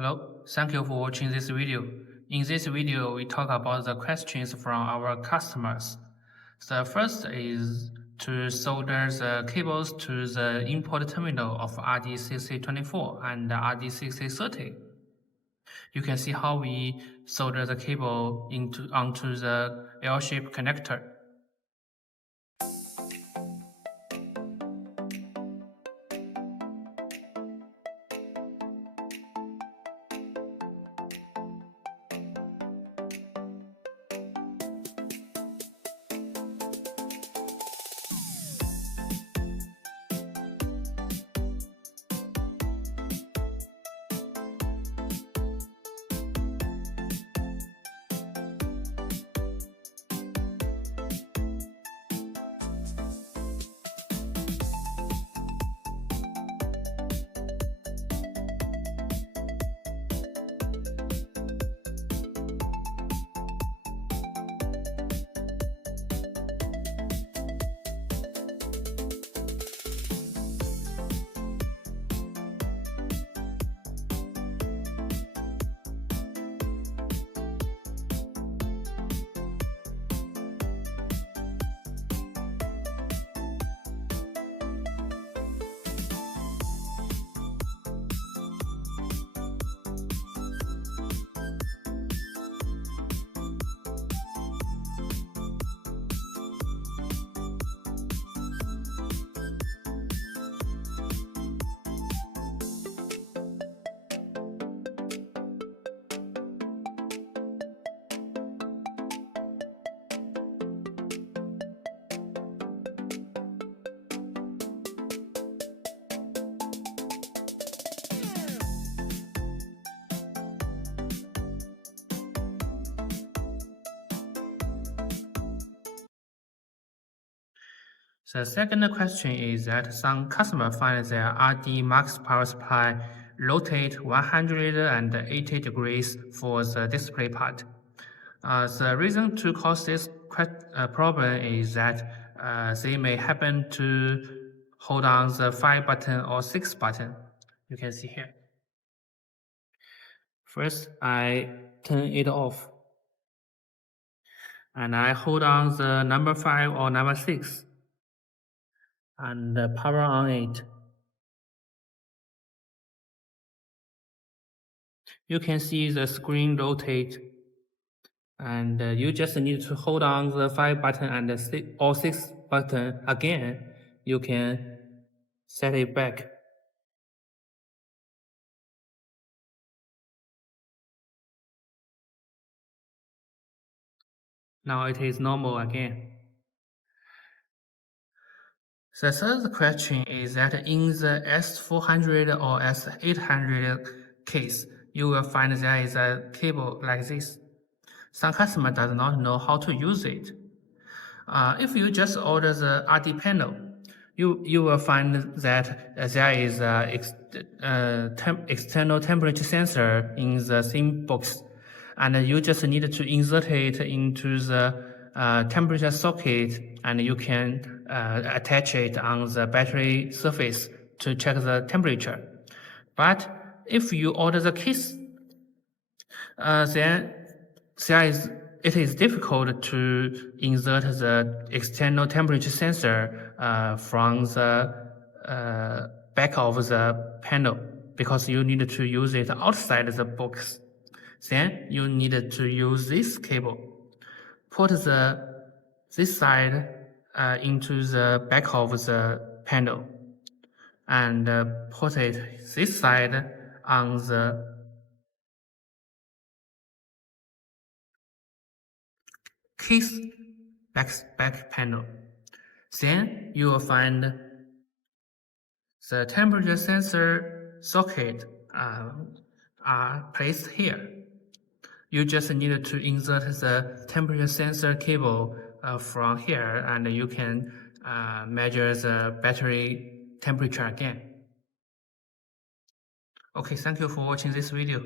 Hello, thank you for watching this video. In this video, we talk about the questions from our customers. The first is to solder the cables to the input terminal of RD6024 and RD6030. You can see how we solder the cable onto the L-shaped connector. The second question is that some customer find their RD max power supply rotate 180 degrees for the display part. The reason to cause this problem is that they may happen to hold on the 5 button or 6 button. You can see here. First, I turn it off. And I hold on the number 5 or number 6. And power on it. You can see the screen rotate, and you just need to hold on the 5 button and 6 button again. You can set it back. Now it is normal again. The third question is that in the S400 or S800 case, you will find there is a cable like this. Some customer does not know how to use it. If you just order the RD panel, you will find that there is an external temperature sensor in the same box, and you just need to insert it into the temperature socket, and you can attach it on the battery surface to check the temperature. But if you order the case, then it is difficult to insert the external temperature sensor from the back of the panel, because you need to use it outside the box. Then you need to use this cable. Put this side into the back of the panel, and put it this side on the case back panel. Then you will find the temperature sensor socket are placed here. You just need to insert the temperature sensor cable from here, and you can measure the battery temperature again. Okay, thank you for watching this video.